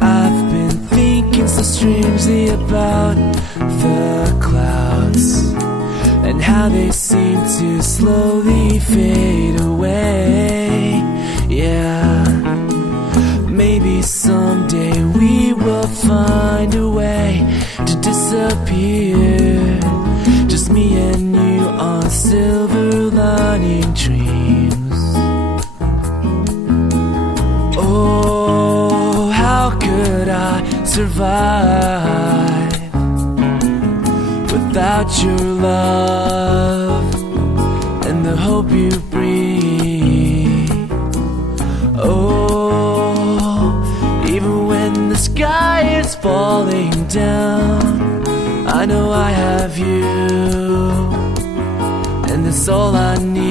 I've been thinking so strangely about the clouds and how they seem to slowly fade away. Yeah, maybe someday we will find a way to disappear, just me and you on silver lining dreams. Oh, how could I survive without your love and the hope you breathe? Oh, even when the sky is falling down, I know I have you, and that's all I need.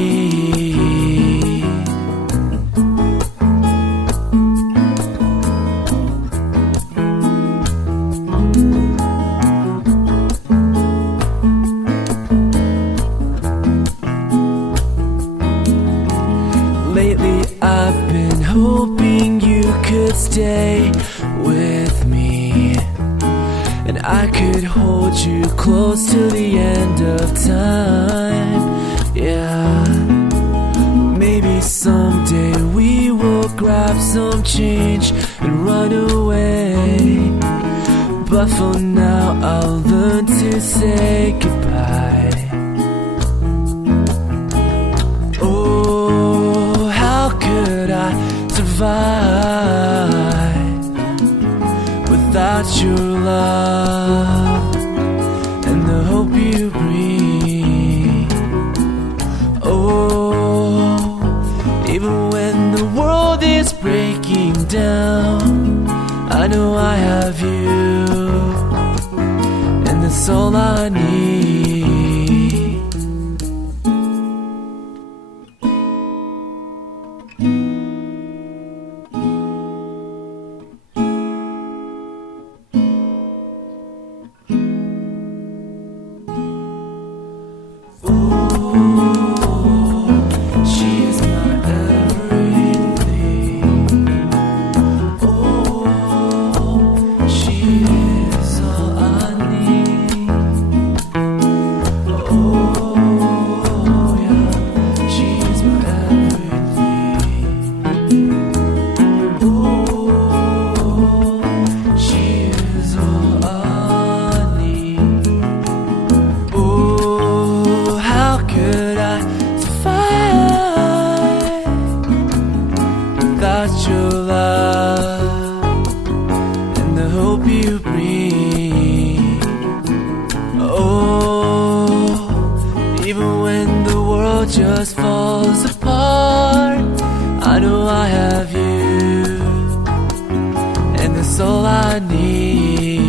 Lately I've been hoping you could stay with me, and I could hold you close till the end of time. Yeah, maybe someday we will grab some change and run away, but for now I'll learn to say goodbye. Oh, how could I survive without your love and the hope you breathe? Oh, even when the world is breaking down, I know I have you, and that's all I need. Your love and the hope you breathe. Oh, even when the world just falls apart, I know I have you, and that's all I need.